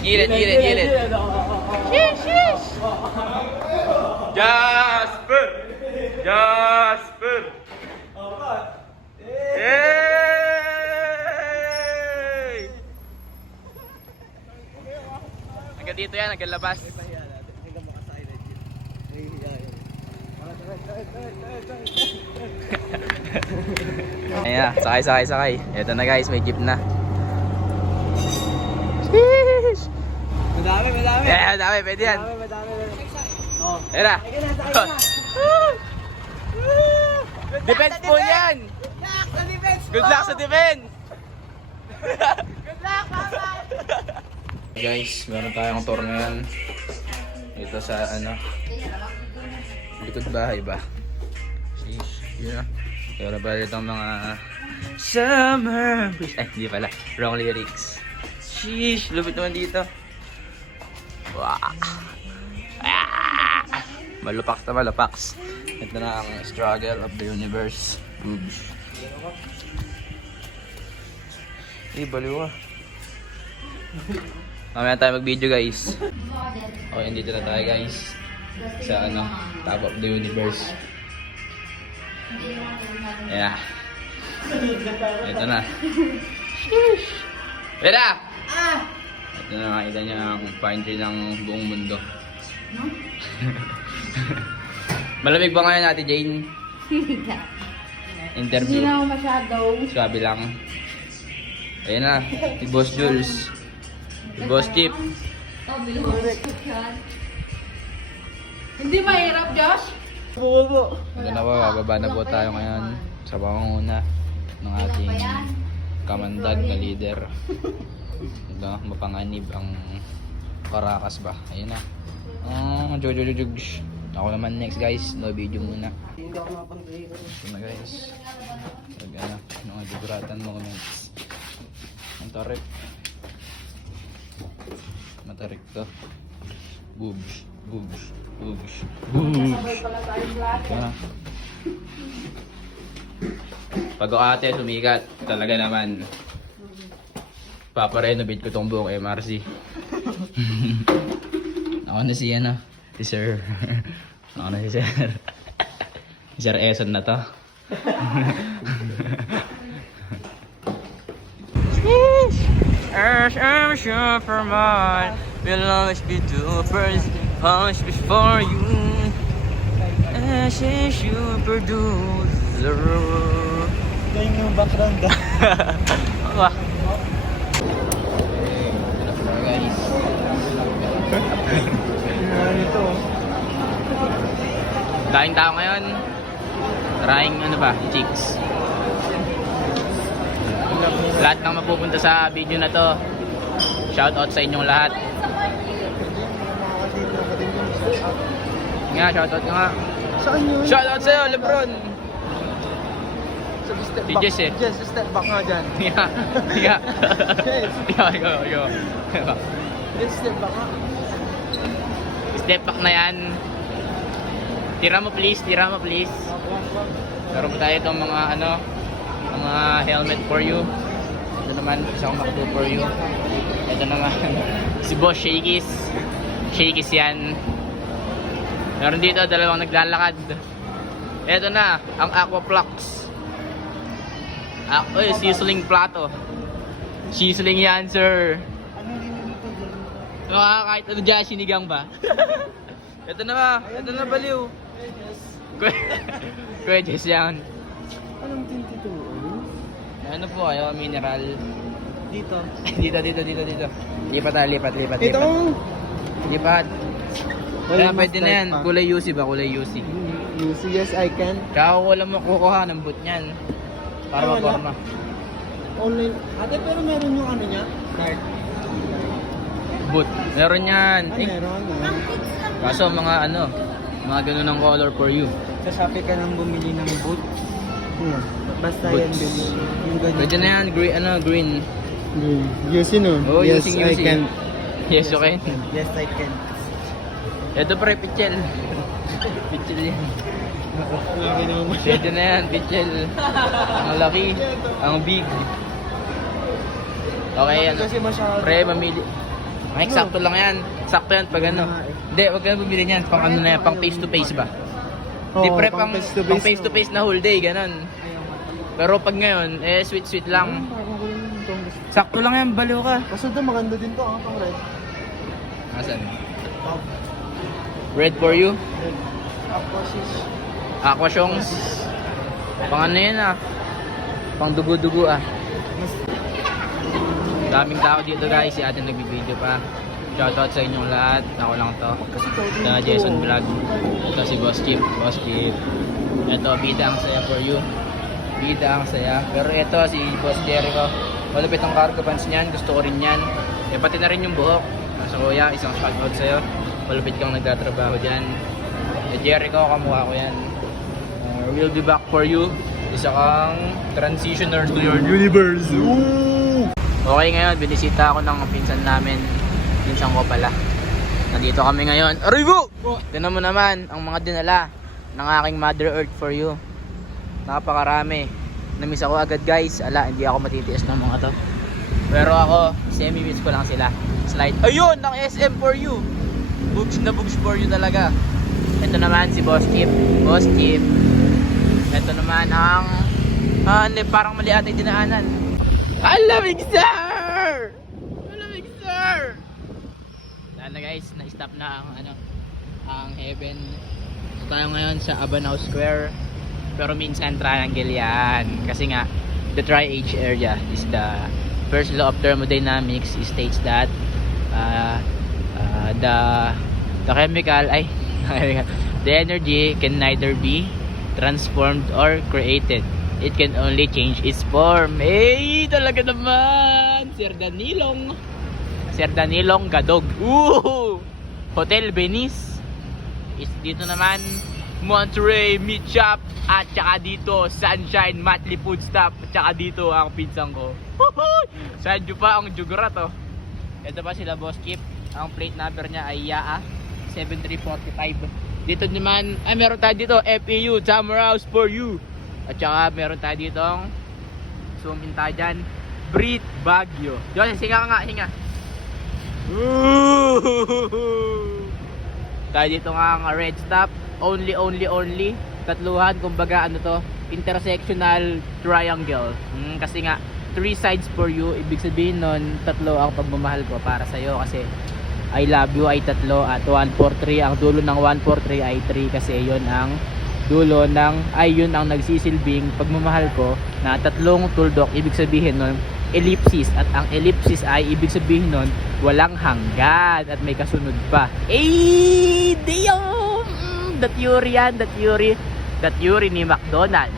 Gilid. Sheesh. Jasper. Yay! Hanggang dito yan, hanggang labas. Ayan, sakay. Ito na guys, may jeep na. Sheesh! Madami. Yeah, madami, pwede yan. Madami. Oh. Ayan na. Defense po yan! Good luck sa defense! Good luck, mama! Guys, meron tayong tour ngayon. Ito sa likod bahay ba? Sheesh, yun na. Meron ba itong mga summer breeze. Ay, hindi pala. Wrong lyrics. Sheesh, lupit naman dito. Wow. Malupaks. Ito na ang struggle of the universe. Boobs. Baliw ah. Mamaya tayo mag-video guys. Okay, dito na tayo guys. Sa top of the universe. Yeah. Ito na. Pera! Ito na, makita niya ang pine tree ng buong mundo. Malamig ba ngayon Ate Jane? Interview. Hindi na ako masyado. Sabi lang. Ayan na, si Boss Jules. Si Boss Chip. Hindi mahirap, Josh? Bubo. Ito na po, bababa na po tayo ngayon sa pangunguna ng ating kamandag na leader. Ito, mapanganib ang Caracas ba? Ayun na. Jugs. Ako naman next guys, no video muna. Hindi ako mapang-play. Ito na guys. Mga diguratan moments. Ang tarik. Matarik to. Boobs. Sabay pala tayong lahat. Pag ate sumikat, talaga naman. Paparenovate ko tong buong MRC. Ako na si si Sir. Ako na si Sir. Si Sir Eson na to. As I'm sure for mine will always be two first punch before you. As a super producer. Ganyan yung background da. Wah. Guys. Ito. Daing tao ngayon. Maraming chicks. Lahat ng mapupunta sa video na to, shout out sa inyong lahat. Nga, shout out nga. Saan yun? Shout out sa'yo, Lebron. Step Si back. Jess eh. Jess, step back nga dyan. Yo. Jess, step back nga. Step back na yan. Tira mo please. Meron pa tayo itong mga mga helmet for you. Ito naman, isang MacBook for you. Ito naman, si Boss Shakey's. Shakey's yan. Meron dito, dalawang naglalakad. Ito na, ang Aquaflux. Sizzling plato. Sizzling yan, sir. Kahit ano dyan, sinigang ba? Ito na baliw. Kuya Jess yan. Anong 22? Ano po kayo, mineral? Dito. dito. Lipat. Ito. Lipat. Kaya pwede na yan. Pa. Kulay UC ba? Kulay UC. Yes, I can. Tsaka wala mo kukuha ng boot niyan. Para Wala. maporma. Online. Ate, pero meron yung niya? Card. Boot. Meron yan. Meron. Kaso mga mga ganun ng color for you. Sa Shopee ka nang bumili ng boot. Basta Boots. yan bili. Yung ganyan. Pwede na yan. Green. Yes, Oh, yes, using I UC. can. Yes, okay. Yes, I can. Ito pre, pichel. Pichel yan. Lagi naman. Pwede na yan, pichel. Ang laki. Ang big. Okay, Kasi masyado. Pre, mamili. Mike, sakto lang yan. Sakto yan pag ano. Hindi, wag ka na bumili niyan. Pang ano na yan, pang face to face ba? Di pre, pang face to face na whole day, ganun. Pero pag ngayon, eh sweet lang. Sakto lang yan, baliw ka. Kaso ito maganda din to, pang red. Asan? Red for you? Tapos is... Aquasyongs. Pang ano yan ah. Pang dugo-dugo ah. Daming tao dito guys, si ate nagbibideo pa. Shoutout sa inyong lahat. Ako lang to. Na Jason Vlog. Ito si Boss Chip. Boss Chip. Ito, bida ang saya for you. Bida ang saya. Pero ito si Boss Jericho. Malupit ang cargo pants niyan. Gusto ko rin yan. E pati na rin yung buhok. So kuya, isang shoutout sa'yo. Malupit kang nagtatrabaho dyan. E Jericho, kamukha ko yan. We'll be back for you. Isa kang transitioner to your universe. Ooh! Okay, ngayon binisita ako ng pinsan namin. Pinsan ko pala. Nandito kami ngayon. Arrivo! Tignan mo naman ang mga dinala ng aking Mother Earth for you. Napakarami. Namiss ako agad guys. Ala, hindi ako matitiis ng mga to. Pero ako, semi-miss ko lang sila. Slide. Ayun! Ng SM for you! Bugs na bugs for you talaga. Ito naman si Boss Chip. Boss Chip. Ito naman ang... hindi, parang mali ata yung dinaanan. Alamig sir! Alamig sir! Sana guys, na-stop na ang ang heaven. So tayo ngayon sa Abanao Square. Pero minsan triangle yan. Kasi nga, the tri-age area is the first law of thermodynamics. It states that the chemical, the energy can neither be transformed or created. It can only change its form. Eh, talaga naman. Sir Danilong Gadog. Hotel Venice. Is dito naman Monterey Meat Shop. At saka dito Sunshine Matli Food Stop. At saka dito ang pinsang ko. Sadyo pa ang jugura to. Ito pa sila Boss Chip. Ang plate number niya ay YAA 7345. Dito naman, meron tayo dito FEU Summer House for you. At saka meron tayo dito, zoom in tayo dyan, Brit Baguio. Diyos, hinga nga, hinga. Tayo dito nga ang red stop, only. Tatluhan, kumbaga ano to, intersectional triangle. Kasi nga, 3 sides for you, ibig sabihin nun, tatlo ang pagmamahal ko para sa'yo. Kasi I love you ay tatlo at 143, ang dulo ng 143 ay 3 kasi yon ang dulo ng yun ang nagsisilbing pagmamahal ko na tatlong tuldok. Ibig sabihin nun ellipsis, at ang ellipsis ay ibig sabihin nun walang hanggan at may kasunod pa. Damn! The theory yan, the theory ni McDonald.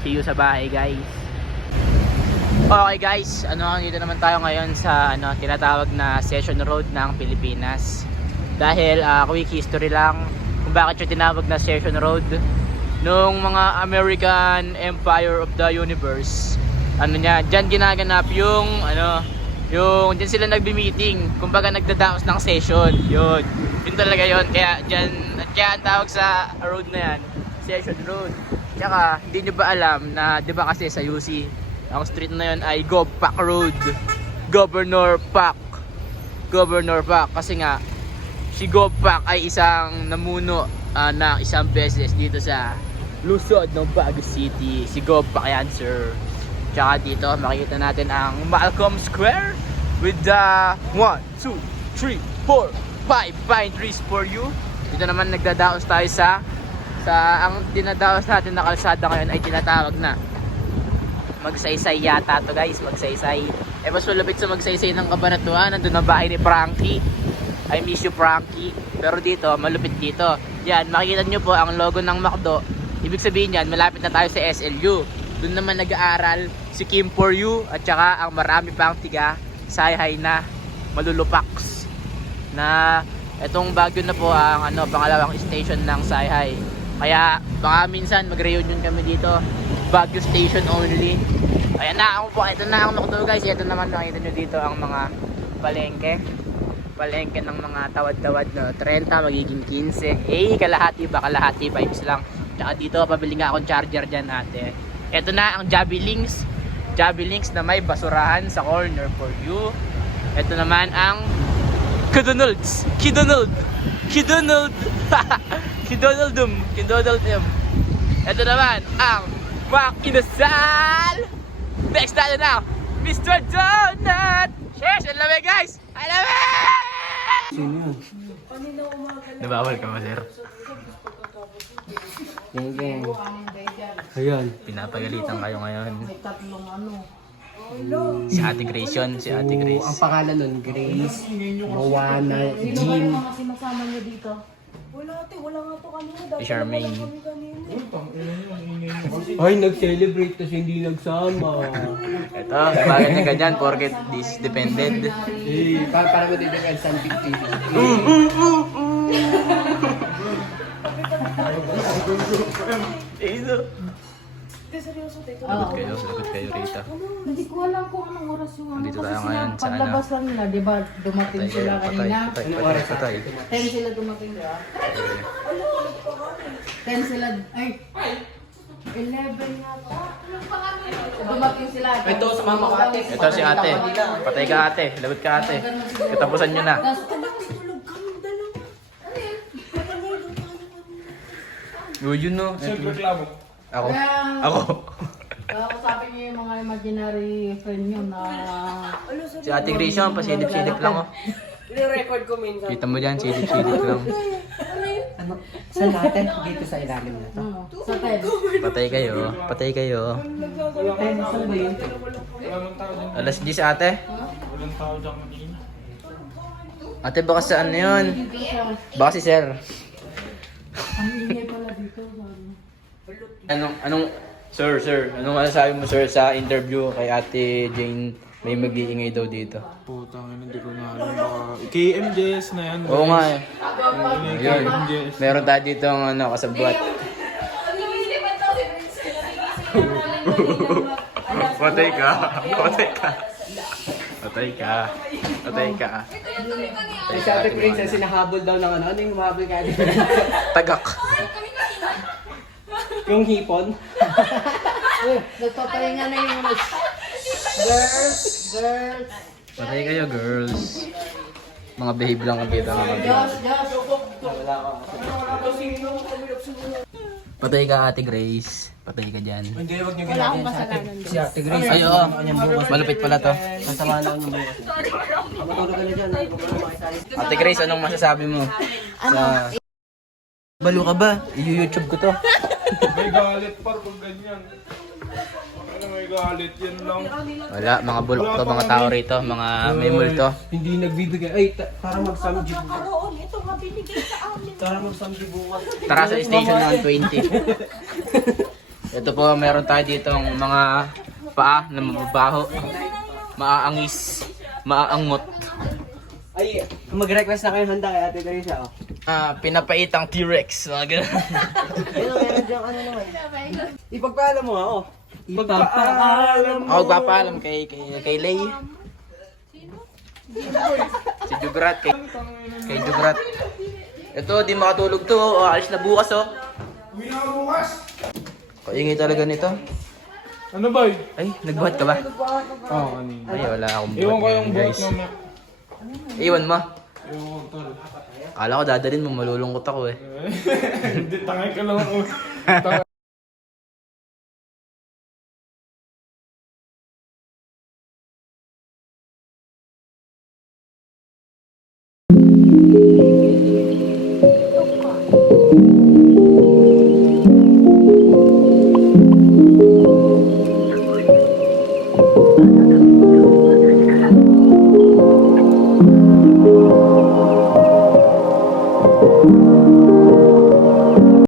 See you sa bahay guys. Okay guys, dito naman tayo ngayon sa tinatawag na Session Road ng Pilipinas. Dahil quick history lang kung bakit yung tinawag na Session Road. Nung mga American Empire of the Universe, diyan ginaganap yung diyan sila nagbi-meeting, kumbaga nagdadaos ng session. Yun talaga yun. Kaya ang tawag sa road na yan, Session Road. Tsaka, hindi nyo ba alam na, di ba kasi sa UC, ang street na yun ay Govpak Road. Governor Pak. Kasi nga, si Govpak ay isang namuno na isang beses dito sa Luzon ng Baguio City. Si Govpak yan, sir. Tsaka dito, makikita natin ang Malcolm Square with the 1, 2, 3, 4, 5 pine trees for you. Dito naman nagdadaos tayo sa ang dinadaos natin na kalsada ngayon ay tinatawag na Magsaysay yata to guys, Magsaysay. Mas malapit sa Magsaysay ng Kabanatuan, nandun ang bahay ni Frankie. I miss you Frankie. Pero dito, malupit dito. Yan, makikita nyo po ang logo ng McDo. Ibig sabihin yan, malapit na tayo sa SLU. Doon naman nag-aaral si Kim for you at saka ang marami pang tiga Sayhay na malulupaks. Na etong Baguio na po ang pangalawang station ng Sayhay. Kaya baka minsan mag-reunion kami dito. Baguio station only. Ayan na ako po, ito na ang McDo guys. Ito naman nakita nyo dito ang mga palengke ng mga tawad-tawad na 30 magiging 15. Kalahati vibes lang. Tsaka dito pabili nga akong charger dyan ate. Ito na ang Jabi Links na may basurahan sa corner for you. Ito naman ang Kidonalds. Kidonald. Kidonald. Kidonaldum. Kidonaldum. Ito naman ang Mac Inasal. Next tayo na, Mr. Donut. Cheers! Ang lamig guys! Ang lamig! Sino yun? Nabawal ka ba, sir? Gang. Ayan. Pinapagalitan kayo ngayon. May tatlong ano. Si Ate Grace yun. Si Ate Ang Grace. pangalan nun, Grace, Moana, Sino ba Jean. yung mga sinasama niyo dito? Si Charmaine. Ay, nag-celebrate kasi hindi nagsama. Ito, bakit na ganyan? Porket this depended. Eh, para mo din ang San Victor. Ito. Oo. Lagot kayo rito. Hindi ko alam kung anong oras yung ano. Nandito Kasi tayo ngayon sa ano. paglabas lang nila, di ba dumating sila kanina? Patay. 10 sila dumating, di ba? 10 sila, ay, 11 yata. Dumating sila. Ito, sumama ko ate. Ito si ate. Patay ka ate. Lagot ka ate. Katapusan nyo na. Yun no. Ako. Ako. Sabi niyo yung mga imaginary friend niyo na... Si Ate Grace yun, pasilip-silip lang oh. Record ko minsan. Kita mo dyan, silip-silip lang. Ano? Saan natin? Dito sa ilalim na to. Sa 10. Patay kayo. Patay kayo. Saan ba yun? Alas 10 ate. Ate baka sa ano yun? Baka si sir. Ang ingay pala dito. Anong, sir, anong masasabi mo sir sa interview kay Ate Jane? May mag-iingay daw dito. Putang ina, hindi ko na alam. Baka KMJS na yan. Oo nga eh. Ayun. KMJS. Meron tayo dito ang ano, kasabwat. Patay ka. Patay ka. Patay ka. Patay ka. Ay, si Ate Princess, sinahabol daw ng ano. Ano yung humahabol ka? Tagak. Yung hipon. Nagpapahinga na yung mga... Girls! Patay kayo girls. Mga behave lang ang kita mga Josh! Patay ka Ate Grace. Patay ka dyan. Hindi, huwag niyo ginagawa sa ate. Si Ate Grace. Ay oo. Malupit pala to. Sasama na ako ng bukas. Matulog ka na dyan. Ate Grace, anong masasabi mo? Sa... Balo ka ba? I-YouTube ko to. May galit par pag ganyan. Ano may galit yan lang. Wala, mga bulok to, mga tao rito, mga memol to. Hindi nagbibigay. Ay, para mag-samji bukas. Para mag-samji bukas. Tara sa station 120. Ito po, meron tayo dito ang mga paa na mababaho. Maaangis, maaangot. Ay, mag-request na kayo handa kay Ate Teresa. Oh. Pinapaitang T-Rex, mga ganun. Ayun, meron dyan ano naman. Ipagpaalam mo ako. Ipagpaalam mo. Ako papaalam kay Lay. Si Jugrat, kay Jugrat. Ito, di makatulog to. Alis na bukas, oh. Uwi na ako bukas! Kaingay talaga nito. Ano ba? Ay, nagbuhat ka ba? Oo, kanina. Ay, wala akong Ewan ko buhat yung ngayon, buhok guys. naman. Iwan mo. Ewan ko tol. Kala ko dadalhin mo, malulungkot ako eh. Hindi, tangay ka lang ako.